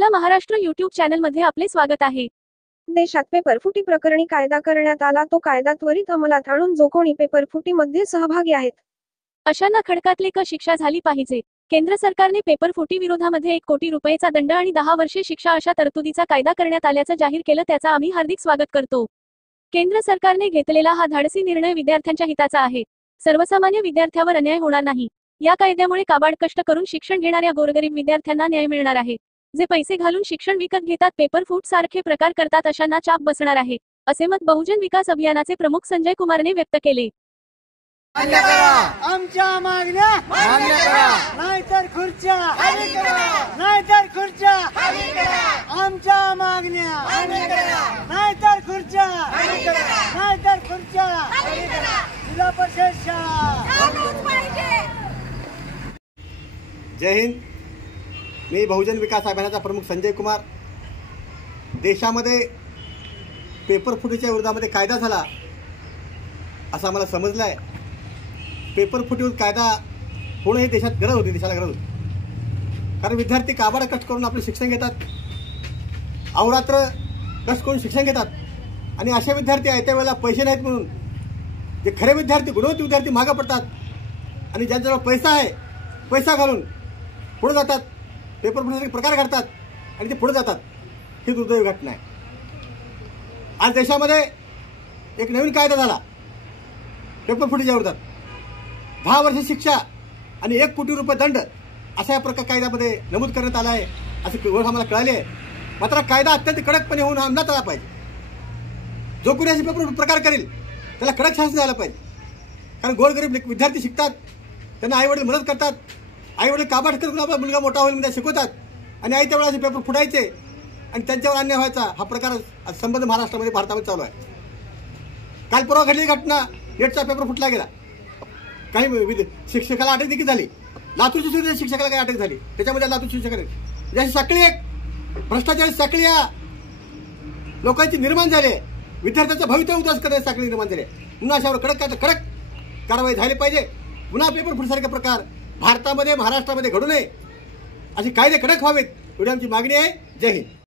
आपला महाराष्ट्र YouTube चॅनलमध्ये आपले स्वागत आहे। देशात पेपरफुटी प्रकरणी कायदा करण्यात आला, तो कायदा त्वरित अंमलात आणून जो कोणी पेपरफुटीमध्ये सहभागी आहेत अशांना खडकातले शिक्षा झाली पाहिजे। केंद्र सरकारने पेपरफुटी विरोधामध्ये 1 कोटी रुपयेचा दंड आणि 10 वर्षे शिक्षा अशा तरतुदीचा कायदा करण्यात आल्याचं जाहीर केलं, त्याचा आम्ही हार्दिक स्वागत करतो। केंद्र सरकारने घेतलेला हा धाडसी निर्णय विद्यार्थ्यांच्या हिताचा आहे। सर्वसामान्य विद्यार्थ्यावर अन्याय होणार नाही। या कायद्यामुळे काबाड कष्ट करून शिक्षण घेणाऱ्या गोरगरीब विद्यार्थ्यांना न्याय मिळणार आहे। जे पैसे घालून शिक्षण विकत घेतात, पेपरफुट सारखे प्रकार करतात, अशांना चाप बसणार आहे, असे मत बहुजन विकास अभियानाचे प्रमुख संजय कुमारने व्यक्त केले। आमच्या मागण्या मान्य करा, नाहीतर खुर्च्या खाली करा, नाहीतर खुर्च्या खाली करा। आमच्या मागण्या मान्य करा, नाहीतर खुर्च्या खाली करा, नाहीतर खुर्च्या खाली करा। जिल्हा परिषद शाळा चालूच पाहिजे। जय हिंद। मी बहुजन विकास अभियानाचा प्रमुख संजय कुमार। देशामध्ये पेपरफुटीच्या विरोधामध्ये कायदा झाला असं आम्हाला समजलं आहे। पेपरफुटीवर कायदा होणं ही देशात गरज होती, देशाला गरज होती, कारण विद्यार्थी काबाड कष्ट करून आपले शिक्षण घेतात, अहोरात्र कष्ट करून शिक्षण घेतात, आणि असे विद्यार्थी आयत्या वेळेला पैसे नाहीत म्हणून जे खरे विद्यार्थी, गुणवंत विद्यार्थी मागं पडतात, आणि ज्यांच्याजवळ पैसा आहे, पैसा घालून पुढे जातात, पेपरफुटीचे प्रकार घडतात आणि ते पुढे जातात। ही दुर्दैवी घटना आहे। आज देशामध्ये एक नवीन कायदा झाला पेपरफुटीच्या विरोधात, 10 वर्ष शिक्षा आणि 1 कोटी रुपये दंड अशा या प्रकार कायद्यामध्ये नमूद करण्यात आला आहे, असे ओळख आम्हाला कळाली आहे। मात्र कायदा अत्यंत कडकपणे होऊन अंमलात आला पाहिजे। जो कोणी असे पेपर प्रकार करेल त्याला कडक शासन झालं पाहिजे, कारण गोरगरीब विद्यार्थी शिकतात, त्यांना आईवडील मदत करतात, आईवडील काबाड करून आपला मुलगा मोठा होईल म्हणजे शिकवतात, आणि आईच्या वेळेला पेपर फुटायचे आणि त्यांच्यावर अन्याय व्हायचा, हा प्रकार संबंध महाराष्ट्रामध्ये, भारतामध्ये चालू आहे। काल परवा घडली घटना, नेटचा पेपर फुटला गेला, काही शिक्षकाला अटक देखील झाली, लातूरच्या शिक्षकाला काही अटक झाली, त्याच्यामध्ये लातूर शिक्षकाने जशी साखळी, एक भ्रष्टाचारी साखळी या लोकांची निर्माण झाली, विद्यार्थ्यांचं भवितव्य उद्ध्वस्त करण्याची साखळी निर्माण झाली, म्हणून अशावर कडक कारवाई झाली पाहिजे। पुन्हा पेपरफुटीसारखे प्रकार भारतामध्ये, महाराष्ट्रामध्ये घडू नये, असे कायदे कडक व्हावेत, एवढी आमची मागणी आहे। जय हिंद।